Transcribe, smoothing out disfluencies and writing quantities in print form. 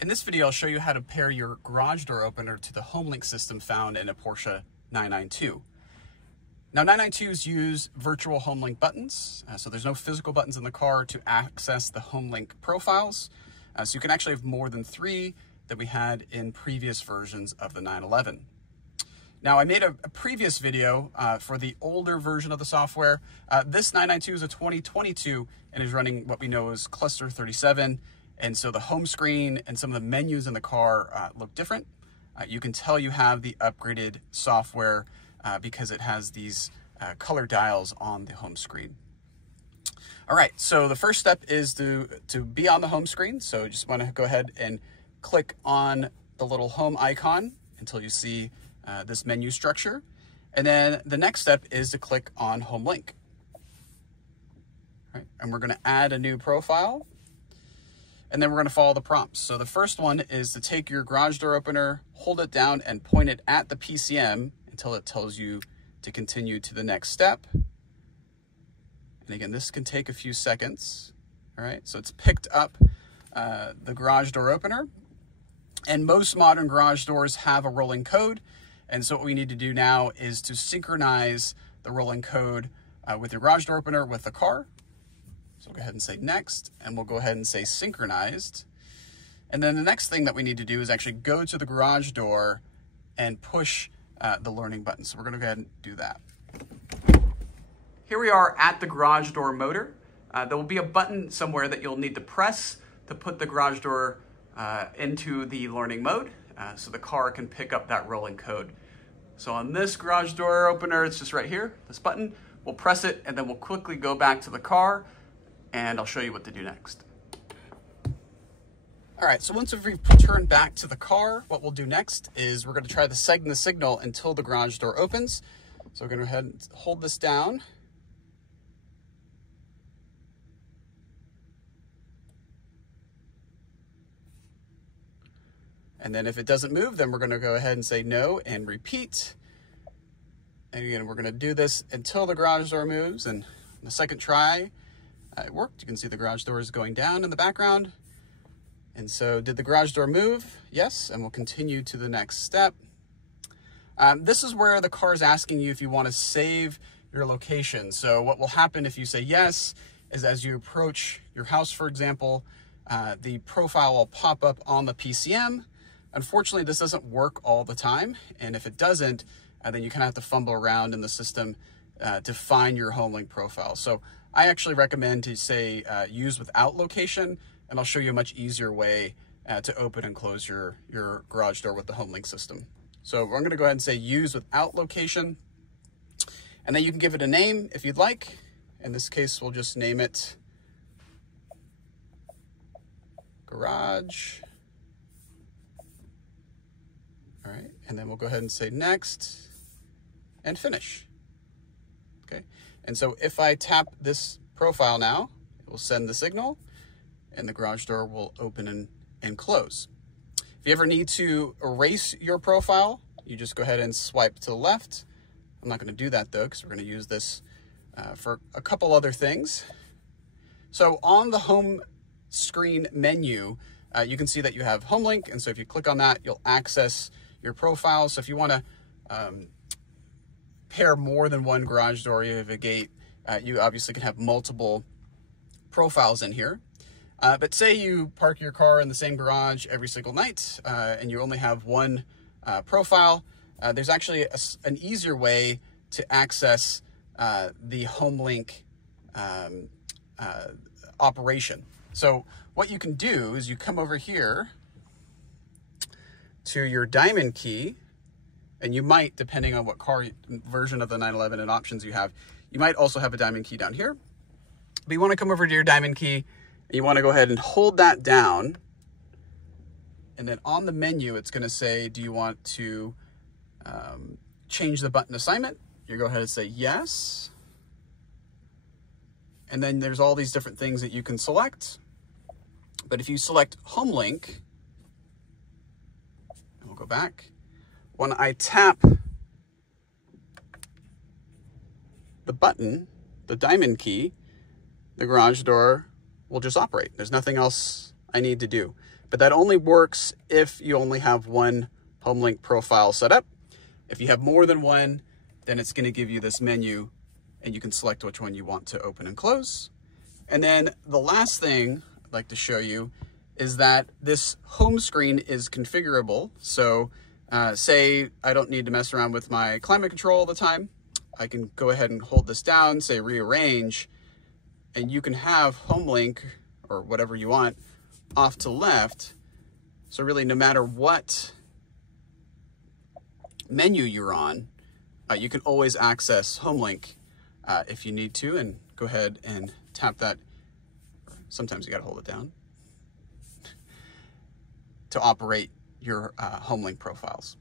In this video, I'll show you how to pair your garage door opener to the HomeLink system found in a Porsche 992. Now, 992s use virtual HomeLink buttons, so there's no physical buttons in the car to access the HomeLink profiles. So you can actually have more than 3 that we had in previous versions of the 911. Now, I made a previous video for the older version of the software. This 992 is a 2022 and is running what we know as Cluster 37. And so the home screen and some of the menus in the car look different. You can tell you have the upgraded software because it has these color dials on the home screen. All right, so the first step is to be on the home screen. So you just want to go ahead and click on the little home icon until you see this menu structure. And then the next step is to click on HomeLink. All right, and we're going to add a new profile. And then we're going to follow the prompts. So the first one is to take your garage door opener, hold it down and point it at the PCM until it tells you to continue to the next step. And again, this can take a few seconds. All right, so it's picked up the garage door opener. And most modern garage doors have a rolling code. And so what we need to do now is to synchronize the rolling code with your garage door opener with the car. So we'll go ahead and say next, and we'll go ahead and say synchronized. And then the next thing that we need to do is actually go to the garage door and push the learning button. So we're gonna go ahead and do that. Here we are at the garage door motor. There will be a button somewhere that you'll need to press to put the garage door into the learning mode so the car can pick up that rolling code. So on this garage door opener, it's just right here, this button. We'll press it and then we'll quickly go back to the car and I'll show you what to do next. All right, so once we've returned back to the car, what we'll do next is we're gonna try to segment the signal until the garage door opens. So we're gonna go ahead and hold this down. And then if it doesn't move, then we're gonna go ahead and say no and repeat. And again, we're gonna do this until the garage door moves. And on the second try, it worked. You can see the garage door is going down in the background. And so did the garage door move? Yes, and we'll continue to the next step. This is where the car is asking you if you want to save your location. So what will happen if you say yes is as you approach your house, for example, the profile will pop up on the PCM. Unfortunately, this doesn't work all the time. And if it doesn't, then you kind of have to fumble around in the system to find your HomeLink profile. So I actually recommend to say use without location, and I'll show you a much easier way to open and close your garage door with the HomeLink system. So I'm going to go ahead and say use without location, and then you can give it a name if you'd like. In this case, we'll just name it garage. All right, and then we'll go ahead and say next and finish. Okay, and so if I tap this profile now, it will send the signal and the garage door will open and close. If you ever need to erase your profile, you just go ahead and swipe to the left. I'm not going to do that though, because we're going to use this for a couple other things. So on the home screen menu, you can see that you have HomeLink. And so if you click on that, you'll access your profile. So if you want to pair more than one garage door, you have a gate, you obviously can have multiple profiles in here. But say you park your car in the same garage every single night and you only have one profile, there's actually an easier way to access the HomeLink operation. So what you can do is you come over here to your diamond key, and you might, depending on what car version of the 911 and options you have, you might also have a diamond key down here. But you want to come over to your diamond key, and you want to go ahead and hold that down. And then on the menu, it's going to say, do you want to change the button assignment? You go ahead and say yes. And then there's all these different things that you can select. But if you select HomeLink, and we'll go back, when I tap the button, the diamond key, the garage door will just operate. There's nothing else I need to do. But that only works if you only have one HomeLink profile set up. If you have more than one, then it's going to give you this menu and you can select which one you want to open and close. And then the last thing I'd like to show you is that this home screen is configurable. So say I don't need to mess around with my climate control all the time. I can go ahead and hold this down, say rearrange, and you can have HomeLink or whatever you want off to left. So really no matter what menu you're on, you can always access HomeLink if you need to, and go ahead and tap that. Sometimes you got to hold it down to operate your HomeLink profiles.